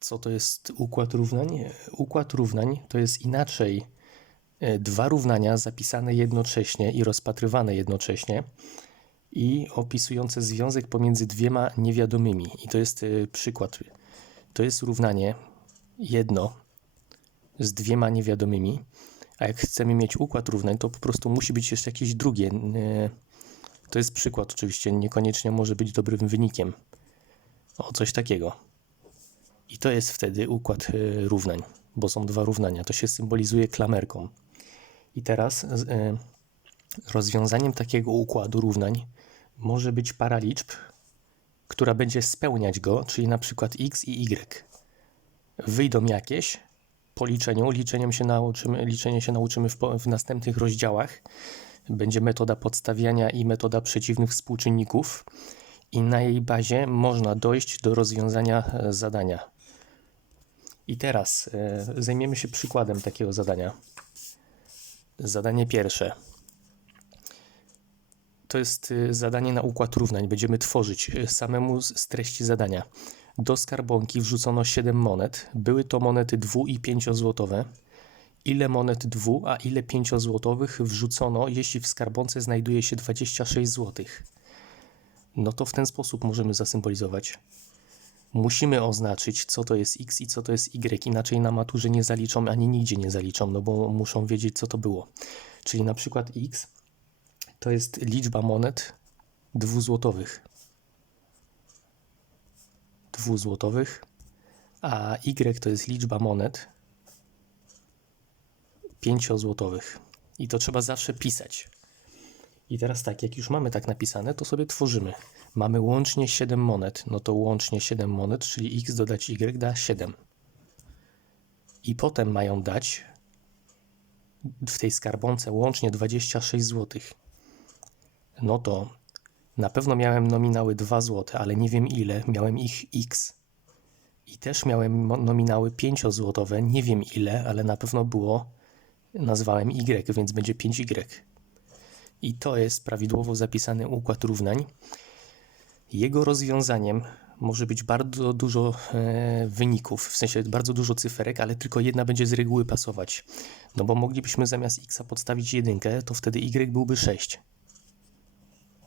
Co to jest układ równań? Układ równań to jest inaczej e, dwa równania zapisane jednocześnie i rozpatrywane jednocześnie i opisujące związek pomiędzy dwiema niewiadomymi. I to jest e, przykład. To jest równanie jedno z dwiema niewiadomymi, a jak chcemy mieć układ równań, to po prostu musi być jeszcze jakieś drugie. e, To jest przykład, oczywiście, niekoniecznie może być dobrym wynikiem. O coś takiego. I to jest wtedy układ e, równań, bo są dwa równania. To się symbolizuje klamerką. I teraz e, rozwiązaniem takiego układu równań może być para liczb, która będzie spełniać go, czyli na przykład x i y. Wyjdą jakieś po liczeniu, liczeniem się nauczymy, liczenie się nauczymy w, w następnych rozdziałach. Będzie metoda podstawiania i metoda przeciwnych współczynników i na jej bazie można dojść do rozwiązania e, zadania. I teraz e, zajmiemy się przykładem takiego zadania. Zadanie pierwsze. To jest e, zadanie na układ równań. Będziemy tworzyć e, samemu z z treści zadania. Do skarbonki wrzucono 7 monet. Były to monety 2 i 5 złotowe. Ile monet 2, a ile 5 złotowych wrzucono, jeśli w skarbonce znajduje się 26 złotych? No to w ten sposób możemy zasymbolizować. Musimy oznaczyć, co to jest x i co to jest y, inaczej na maturze nie zaliczą, ani nigdzie nie zaliczą, no bo muszą wiedzieć, co to było. Czyli na przykład x to jest liczba monet dwuzłotowych. Dwuzłotowych, a y to jest liczba monet pięciozłotowych. I to trzeba zawsze pisać. I teraz tak, jak już mamy tak napisane, to sobie tworzymy. Mamy łącznie 7 monet, no to łącznie 7 monet, czyli x dodać y da 7. I potem mają dać w tej skarbonce łącznie 26 zł. No to na pewno miałem nominały 2 zł, ale nie wiem ile, miałem ich x. I też miałem nominały 5 złotowe, nie wiem ile, ale na pewno było, nazwałem y, więc będzie 5y. I to jest prawidłowo zapisany układ równań. Jego rozwiązaniem może być bardzo dużo e, wyników, w sensie bardzo dużo cyferek, ale tylko jedna będzie z reguły pasować. No bo moglibyśmy zamiast x podstawić jedynkę, to wtedy y byłby 6.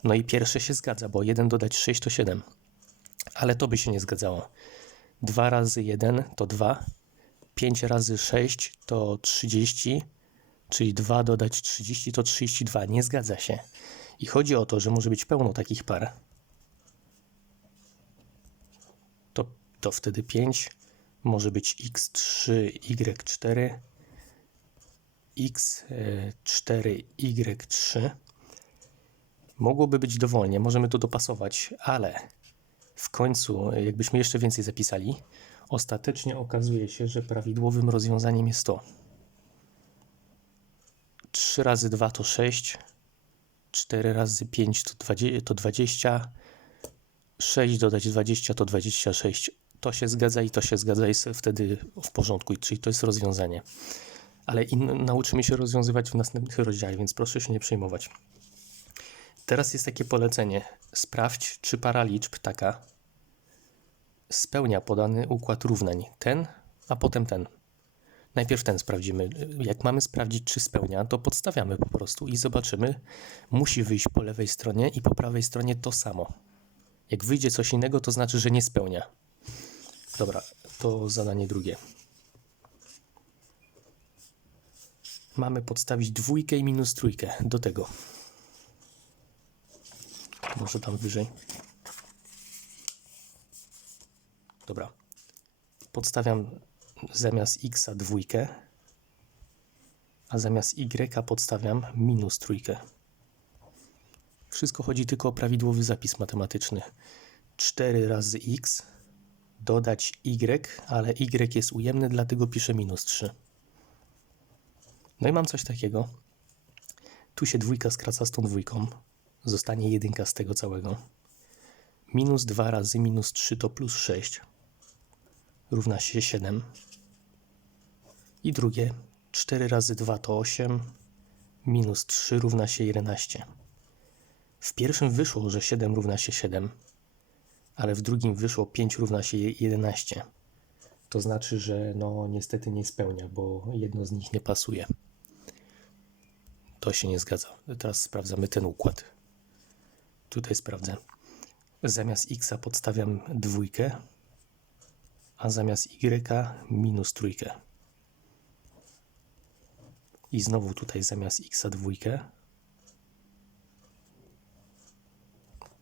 No i pierwsze się zgadza, bo 1 dodać 6 to 7. Ale to by się nie zgadzało. 2 razy 1 to 2, 5 razy 6 to 30, czyli 2 dodać 30 to 32. Nie zgadza się. I chodzi o to, że może być pełno takich par. To, wtedy 5 może być x3, y4, x4, y3. Mogłoby być dowolnie, możemy to dopasować, ale w końcu, jakbyśmy jeszcze więcej zapisali, ostatecznie okazuje się, że prawidłowym rozwiązaniem jest to. 3 razy 2 to 6, 4 razy 5 to 20, to 20, 6 dodać 20 to 26. To się zgadza i to się zgadza, jest wtedy w porządku, czyli to jest rozwiązanie. Ale in, nauczymy się rozwiązywać w następnych rozdziałach, więc proszę się nie przejmować. Teraz jest takie polecenie. Sprawdź, czy para liczb taka spełnia podany układ równań. Ten, a potem ten. Najpierw ten sprawdzimy. Jak mamy sprawdzić, czy spełnia, to podstawiamy po prostu i zobaczymy. Musi wyjść po lewej stronie i po prawej stronie to samo. Jak wyjdzie coś innego, to znaczy, że nie spełnia. Dobra, to zadanie drugie. Mamy podstawić dwójkę i minus trójkę do tego. Może tam wyżej. Dobra. Podstawiam zamiast x dwójkę, a zamiast y podstawiam minus trójkę. Wszystko chodzi tylko o prawidłowy zapis matematyczny. 4 razy x dodać y, ale y jest ujemny, dlatego piszę minus 3. No i mam coś takiego. Tu się dwójka skraca z tą dwójką. Zostanie jedynka z tego całego. Minus 2 razy minus 3 to plus 6. Równa się 7. I drugie. 4 razy 2 to 8. Minus 3 równa się 11. W pierwszym wyszło, że 7 równa się 7, ale w drugim wyszło 5 równa się 11. to znaczy, że no niestety nie spełnia, bo jedno z nich nie pasuje. To się nie zgadza. Teraz sprawdzamy ten układ. Tutaj sprawdzę. Zamiast x podstawiam dwójkę, a zamiast y minus trójkę. I znowu tutaj zamiast x dwójkę.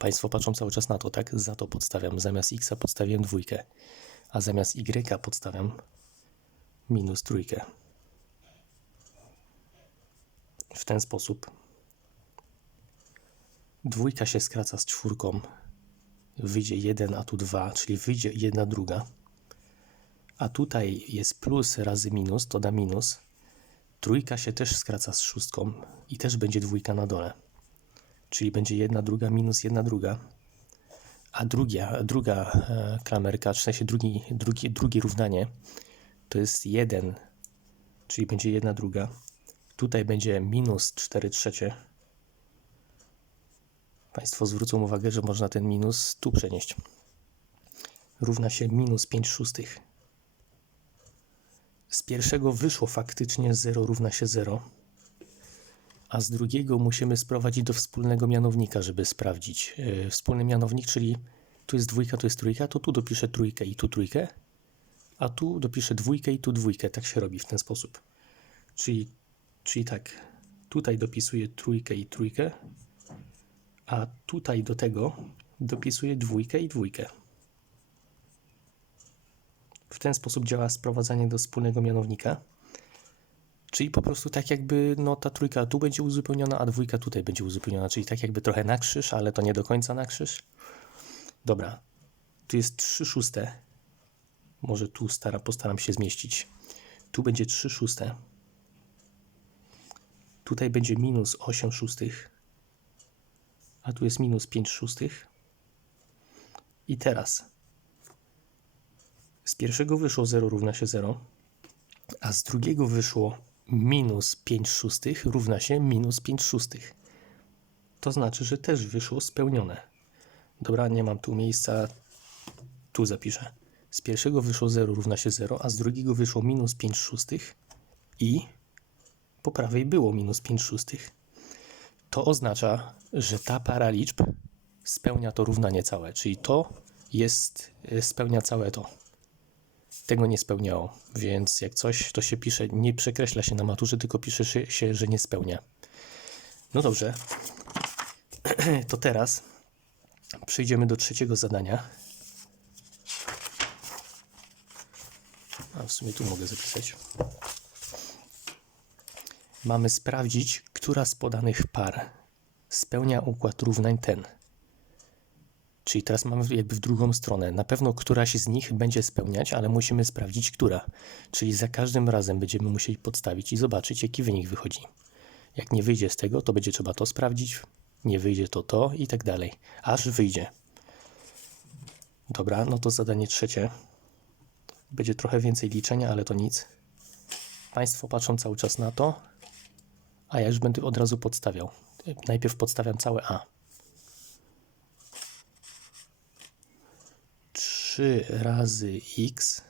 Państwo patrzą cały czas na to, tak? Za to podstawiam. Zamiast x podstawiam dwójkę, a zamiast y podstawiam minus trójkę. W ten sposób dwójka się skraca z czwórką. Wyjdzie 1, a tu 2, czyli wyjdzie jedna druga. A tutaj jest plus razy minus, to da minus. Trójka się też skraca z szóstką i też będzie dwójka na dole. Czyli będzie jedna druga minus jedna druga. A druga, druga e, klamerka, w sensie drugi, drugi, drugie równanie, to jest 1, czyli będzie jedna druga. Tutaj będzie minus 4 trzecie. Państwo zwrócą uwagę, że można ten minus tu przenieść. Równa się minus 5 szóstych. Z pierwszego wyszło faktycznie 0 równa się 0, a z drugiego musimy sprowadzić do wspólnego mianownika, żeby sprawdzić. Yy, wspólny mianownik, czyli tu jest dwójka, tu jest trójka, to tu dopiszę trójkę i tu trójkę, a tu dopiszę dwójkę i tu dwójkę. Tak się robi w ten sposób. Czyli, czyli tak, tutaj dopisuję trójkę i trójkę, a tutaj do tego dopisuję dwójkę i dwójkę. W ten sposób działa sprowadzanie do wspólnego mianownika. Czyli po prostu tak jakby no, ta trójka tu będzie uzupełniona, a dwójka tutaj będzie uzupełniona. Czyli tak jakby trochę na krzyż, ale to nie do końca na krzyż. Dobra, tu jest 3 szóste. Może tu stara, postaram się zmieścić. Tu będzie 3 szóste. Tutaj będzie minus 8 szóstych. A tu jest minus 5 szóstych. I teraz z pierwszego wyszło 0 równa się 0, a z drugiego wyszło minus 5 szóstych równa się minus 5 szóstych. To znaczy, że też wyszło spełnione. Dobra, nie mam tu miejsca, tu zapiszę. Z pierwszego wyszło 0 równa się 0, a z drugiego wyszło minus 5 szóstych i po prawej było minus 5 szóstych. To oznacza, że ta para liczb spełnia to równanie całe, czyli to jest, spełnia całe to tego nie spełniało. Więc jak coś, to się pisze, nie przekreśla się na maturze, tylko pisze się, że nie spełnia. No dobrze. To teraz przejdziemy do trzeciego zadania. A w sumie tu mogę zapisać. Mamy sprawdzić, która z podanych par spełnia układ równań ten. Czyli teraz mamy jakby w drugą stronę. Na pewno któraś z nich będzie spełniać, ale musimy sprawdzić, która. Czyli za każdym razem będziemy musieli podstawić i zobaczyć, jaki wynik wychodzi. Jak nie wyjdzie z tego, to będzie trzeba to sprawdzić. Nie wyjdzie to to i tak dalej. Aż wyjdzie. Dobra, no to zadanie trzecie. Będzie trochę więcej liczenia, ale to nic. Państwo patrzą cały czas na to, a ja już będę od razu podstawiał. Najpierw podstawiam całe A. 3 razy x,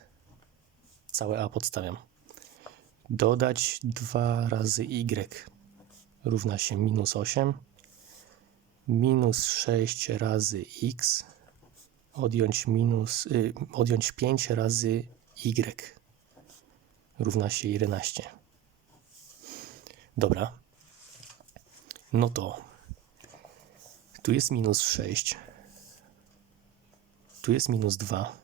całe a podstawiam, dodać 2 razy y. Równa się minus 8, minus 6 razy x, odjąć, minus, y, odjąć 5 razy y. Równa się 11. Dobra. No to tu jest minus 6 tu jest minus 2.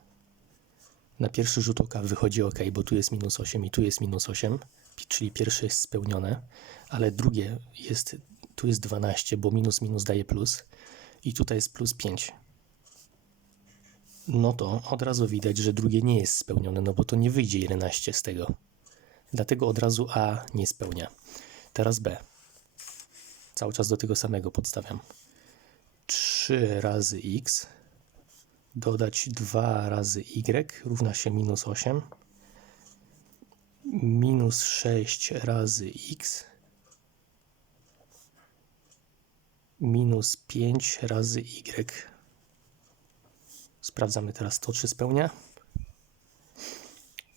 Na pierwszy rzut oka wychodzi ok, bo tu jest minus 8 i tu jest minus 8, czyli pierwsze jest spełnione, ale drugie jest, tu jest 12, bo minus minus daje plus i tutaj jest plus 5. No to od razu widać, że drugie nie jest spełnione, no bo to nie wyjdzie 11 z tego. Dlatego od razu A nie spełnia. Teraz B. Cały czas do tego samego podstawiam. 3 razy x dodać 2 razy y równa się minus 8 minus 6 razy x minus 5 razy y. Sprawdzamy teraz to, czy spełnia.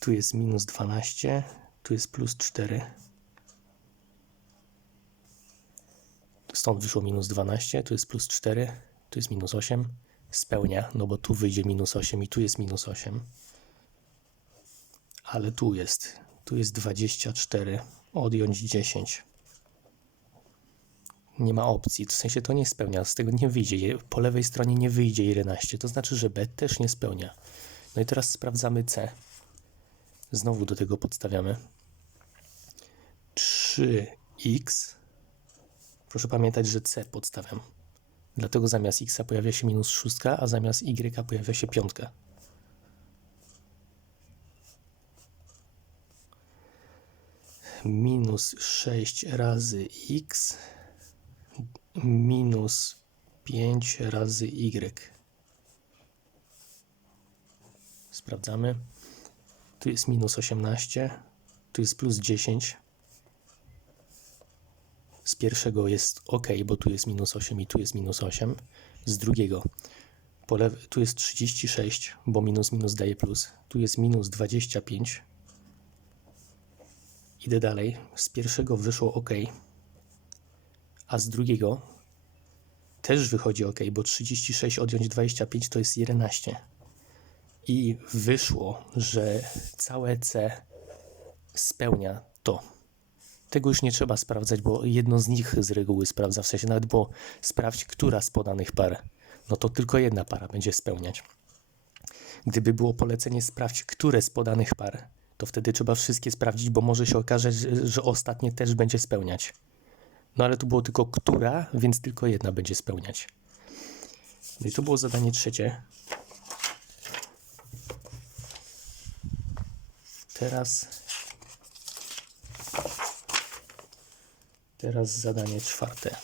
Tu jest minus 12, tu jest plus 4. Stąd wyszło minus 12, tu jest plus 4, tu jest minus 8. Spełnia, no bo tu wyjdzie minus 8 i tu jest minus 8. Ale tu jest, tu jest 24, odjąć 10. Nie ma opcji, w sensie to nie spełnia, z tego nie wyjdzie. Po lewej stronie nie wyjdzie 11, to znaczy, że B też nie spełnia. No i teraz sprawdzamy C. Znowu do tego podstawiamy. 3x. Proszę pamiętać, że C podstawiam. Dlatego zamiast x pojawia się minus 6, a zamiast y pojawia się piątka. Minus 6 razy x minus 5 razy y. Sprawdzamy. Tu jest minus 18, tu jest plus 10. Z pierwszego jest ok, bo tu jest minus 8 i tu jest minus 8. Z drugiego tu jest 36, bo minus minus daje plus. Tu jest minus 25. Idę dalej. Z pierwszego wyszło ok, a z drugiego też wychodzi ok, bo 36 odjąć 25 to jest 11 i wyszło, że całe C spełnia to. Tego już nie trzeba sprawdzać, bo jedno z nich z reguły sprawdza, w sensie nawet było sprawdź, która z podanych par, no to tylko jedna para będzie spełniać. Gdyby było polecenie sprawdź, które z podanych par, to wtedy trzeba wszystkie sprawdzić, bo może się okazać, że, że ostatnie też będzie spełniać. No ale tu było tylko która, więc tylko jedna będzie spełniać. No i to było zadanie trzecie. Teraz. Teraz zadanie czwarte.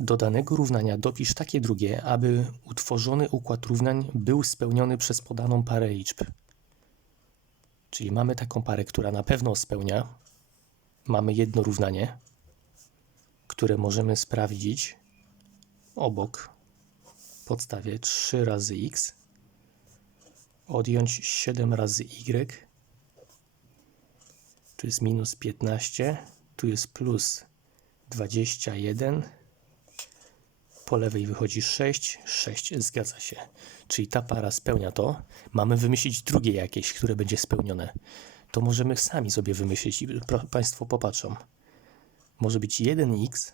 Do danego równania dopisz takie drugie, aby utworzony układ równań był spełniony przez podaną parę liczb. Czyli mamy taką parę, która na pewno spełnia. Mamy jedno równanie, które możemy sprawdzić obok podstawie 3 razy x odjąć 7 razy y. Tu jest minus 15, tu jest plus 21. Po lewej wychodzi 6, 6 zgadza się. Czyli ta para spełnia to. Mamy wymyślić drugie jakieś, które będzie spełnione. To możemy sami sobie wymyślić i Państwo popatrzą. Może być 1x,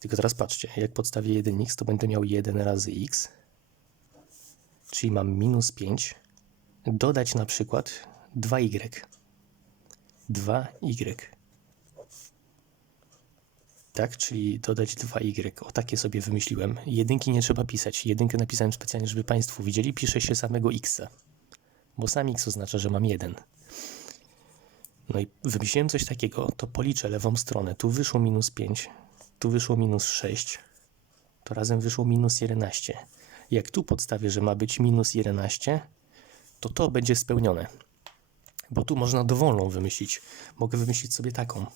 tylko teraz patrzcie, jak podstawię 1x, to będę miał 1 razy x, czyli mam minus 5, dodać na przykład 2y. 2y. Tak, czyli dodać 2y. O takie sobie wymyśliłem. Jedynki nie trzeba pisać. Jedynkę napisałem specjalnie, żeby Państwo widzieli. Pisze się samego x, bo sam x oznacza, że mam 1. No i wymyśliłem coś takiego, to policzę lewą stronę. Tu wyszło minus 5, tu wyszło minus 6, to razem wyszło minus 11. Jak tu podstawię, że ma być minus 11, to to będzie spełnione. Bo tu można dowolną wymyślić. Mogę wymyślić sobie taką.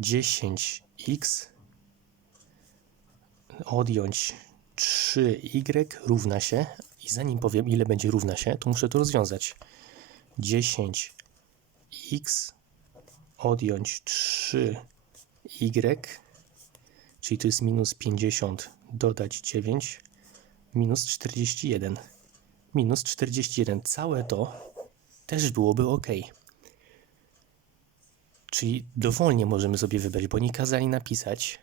10x odjąć 3y równa się i zanim powiem ile będzie równa się, to muszę to rozwiązać. 10x odjąć 3y czyli to jest minus 50 dodać 9 minus 41 minus 41 całe to też byłoby ok czyli dowolnie możemy sobie wybrać bo nie kazali napisać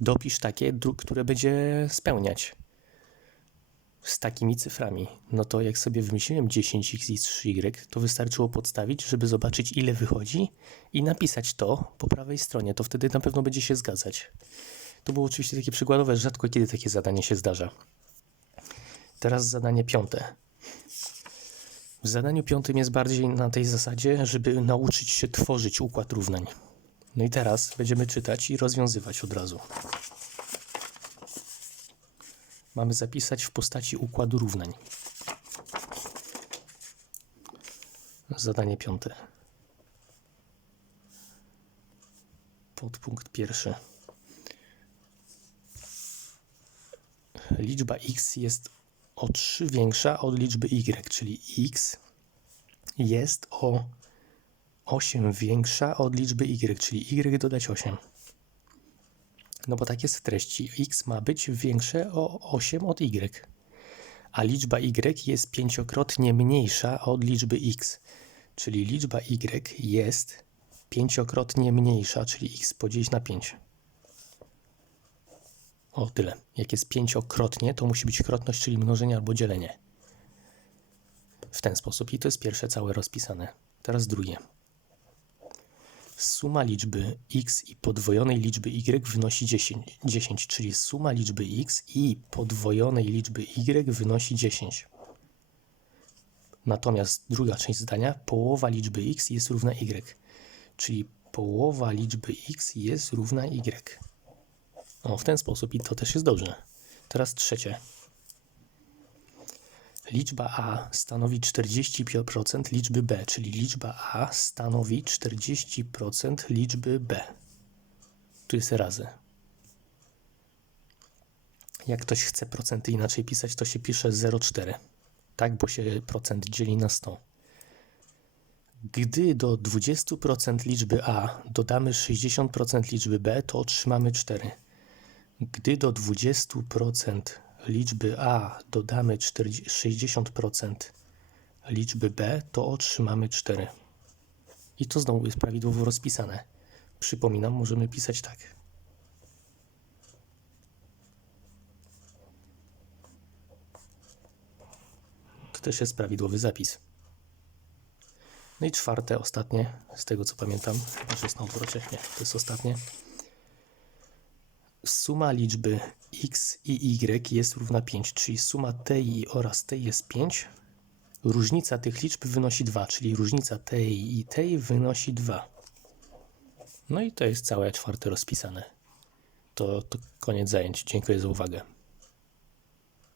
dopisz takie, które będzie spełniać z takimi cyframi. No to jak sobie wymyśliłem 10x i 3y, to wystarczyło podstawić, żeby zobaczyć ile wychodzi i napisać to po prawej stronie. To wtedy na pewno będzie się zgadzać. To było oczywiście takie przykładowe, rzadko kiedy takie zadanie się zdarza. Teraz zadanie piąte. W zadaniu piątym jest bardziej na tej zasadzie, żeby nauczyć się tworzyć układ równań. No i teraz będziemy czytać i rozwiązywać od razu. Mamy zapisać w postaci układu równań. Zadanie piąte. Podpunkt pierwszy. liczba x jest o 3 większa od liczby y, czyli x jest o 8 większa od liczby y, czyli y dodać 8. No bo tak jest w treści. x ma być większe o 8 od y, a liczba y jest pięciokrotnie mniejsza od liczby x, czyli liczba y jest pięciokrotnie mniejsza, czyli x podzielić na 5. O, tyle. Jak jest pięciokrotnie, to musi być krotność, czyli mnożenie albo dzielenie. W ten sposób. I to jest pierwsze całe rozpisane. Teraz drugie. Suma liczby x i podwojonej liczby y wynosi 10, 10, czyli suma liczby x i podwojonej liczby y wynosi 10. Natomiast druga część zdania, połowa liczby x jest równa y, czyli połowa liczby x jest równa y. O, w ten sposób i to też jest dobrze. Teraz trzecie. Liczba a stanowi 40% liczby b, czyli liczba a stanowi 40% liczby b. Tu jest razy. Jak ktoś chce procenty inaczej pisać, to się pisze 0,4. Tak, bo się procent dzieli na 100. Gdy do 20% liczby a dodamy 60% liczby b, to otrzymamy 4. Gdy do 20% liczby a dodamy 40, 60% liczby b, to otrzymamy 4. I to znowu jest prawidłowo rozpisane. Przypominam, możemy pisać tak. To też jest prawidłowy zapis. No i czwarte, ostatnie, z tego co pamiętam, chyba jest na odwrocie, nie, to jest ostatnie. Suma liczby x i y jest równa 5, czyli suma ti oraz t jest 5. Różnica tych liczb wynosi 2, czyli różnica tej i tej wynosi 2. No i to jest całe czwarte rozpisane. To, to koniec zajęć. Dziękuję za uwagę.